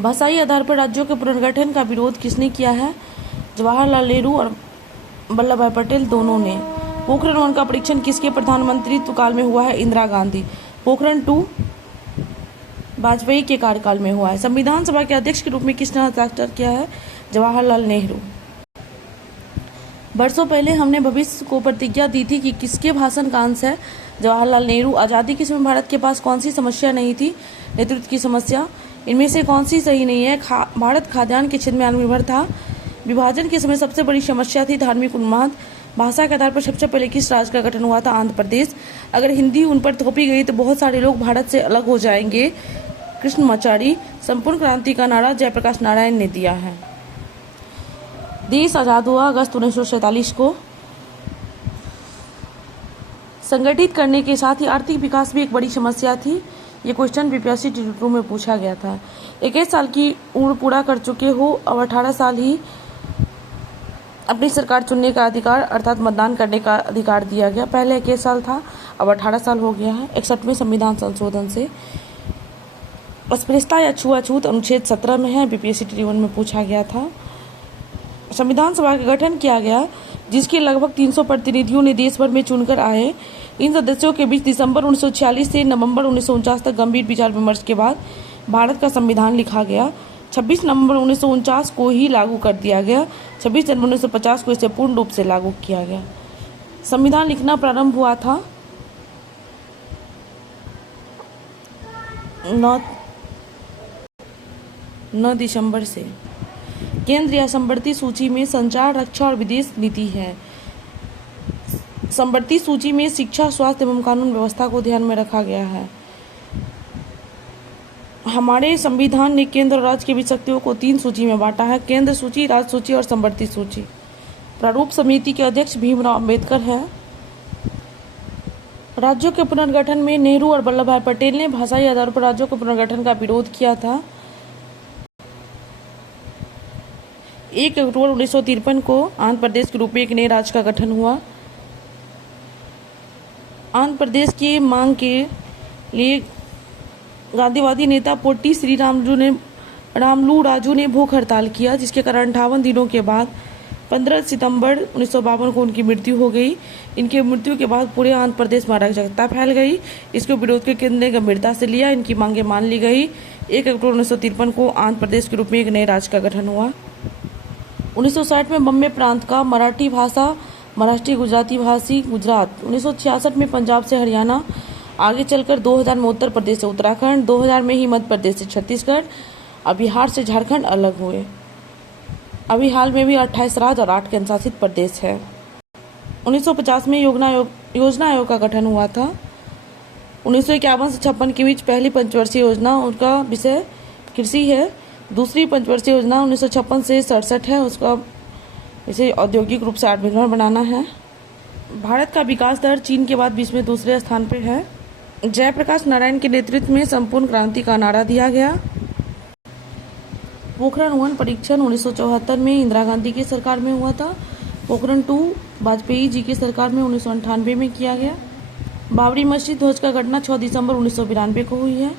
भाषाई आधार पर राज्यों के पुनर्गठन का विरोध किसने किया है? जवाहरलाल नेहरू और वल्लभ भाई पटेल दोनों ने। पोखरण 1 का परीक्षण किसके प्रधानमंत्रित्व काल में हुआ है? इंदिरा गांधी। पोखरण 2 वाजपेयी के कार्यकाल में हुआ है। संविधान सभा के अध्यक्ष के रूप में किसने हस्ताक्षर किया है? जवाहरलाल नेहरू। वर्षों पहले हमने भविष्य को प्रतिज्ञा दी थी कि किसके भाषण का अंश है? जवाहरलाल नेहरू। आज़ादी के समय भारत के पास कौन सी समस्या नहीं थी? नेतृत्व की समस्या। इनमें से कौन सी सही नहीं है? भारत खाद्यान्न के क्षेत्र में आत्मनिर्भर था। विभाजन के समय सबसे बड़ी समस्या थी धार्मिक उन्माद। भाषा के आधार पर सबसे पहले किस राज्य का गठन हुआ था? आंध्र प्रदेश। अगर हिंदी उन पर थोपी गई तो बहुत सारे लोग भारत से अलग हो जाएंगे। कृष्णमाचारी। संपूर्ण क्रांति का नारा जयप्रकाश नारायण ने दिया है। देश आजाद हुआ अगस्त 1947 को। संगठित करने के साथ ही आर्थिक विकास भी एक बड़ी समस्या थी। ये क्वेश्चन बीपीएससी टी 2 में पूछा गया था। 21 साल की उम्र पूरा कर चुके हो और 18 साल ही अपनी सरकार चुनने का अधिकार अर्थात मतदान करने का अधिकार दिया गया। पहले 21 साल था, अब 18 साल हो गया है 61वें संविधान संशोधन से। अस्पृश्यता या छुआछूत अनुच्छेद 17 में है, बीपीएससी टी 1 में पूछा गया था। संविधान सभा का गठन किया गया जिसके लगभग 300 प्रतिनिधियों ने देश भर में चुनकर आए। इन सदस्यों के बीच दिसंबर 1946 से नवंबर 1949 तक गंभीर विचार विमर्श के बाद भारत का संविधान लिखा गया। 26 नवंबर 1949 को ही लागू कर दिया गया। 26 जनवरी 1950 को इसे पूर्ण रूप से लागू किया गया। संविधान लिखना प्रारंभ हुआ था 9 दिसंबर से। केंद्र या समवर्ती सूची में संचार, रक्षा और विदेश नीति है। समवर्ती सूची में शिक्षा, स्वास्थ्य एवं कानून व्यवस्था को ध्यान में रखा गया है। हमारे संविधान ने केंद्र और राज्य की भी शक्तियों को 3 सूची में बांटा है, केंद्र सूची, राज्य सूची और समवर्ती सूची। प्रारूप समिति के अध्यक्ष भीमराव अंबेडकर है। राज्यों के पुनर्गठन में नेहरू और वल्लभ भाई पटेल ने भाषाई आधार पर राज्यों के पुनर्गठन का विरोध किया था। 1 अक्टूबर 1953 को आंध्र प्रदेश के रूप में एक नए राज्य का गठन हुआ। आंध्र प्रदेश की मांग के लिए गांधीवादी नेता पोट्टी श्री रामलू राजू ने भूख हड़ताल किया, जिसके कारण 58 दिनों के बाद 15 सितंबर 1952 को उनकी मृत्यु हो गई। इनकी मृत्यु के बाद पूरे आंध्र प्रदेश में अराजकता फैल गई। इसके विरोध के केंद्र ने गंभीरता से लिया, इनकी मांगें मान ली गई। 1 अक्टूबर 1953 को आंध्र प्रदेश के रूप में एक नए राज्य का गठन हुआ। 1960 में बम्बे प्रांत का मराठी भाषा महाराष्ट्री गुजराती भाषी गुजरात। 1966 में पंजाब से हरियाणा, आगे चलकर 2000 में उत्तर प्रदेश से उत्तराखंड, 2000 में ही मध्य प्रदेश से छत्तीसगढ़ और बिहार से झारखंड अलग हुए। अभी हाल में भी 28 राज्य और 8 केंद्रशासित प्रदेश है। 1950 में योजना आयोग का गठन हुआ था। 1951 से 56 के बीच पहली पंचवर्षीय योजना, उनका विषय कृषि है। दूसरी पंचवर्षीय योजना 1956 से 67 है, उसका इसे औद्योगिक रूप से आत्मनिर्भर बनाना है। भारत का विकास दर चीन के बाद विश्व में दूसरे स्थान पर है। जयप्रकाश नारायण के नेतृत्व में संपूर्ण क्रांति का नारा दिया गया। पोखरण 1 परीक्षण 1974 में इंदिरा गांधी की सरकार में हुआ था। पोखरण 2 वाजपेयी जी की सरकार में 1998 में किया गया। बाबरी मस्जिद ध्वज का घटना 6 दिसंबर 1992 को हुई है।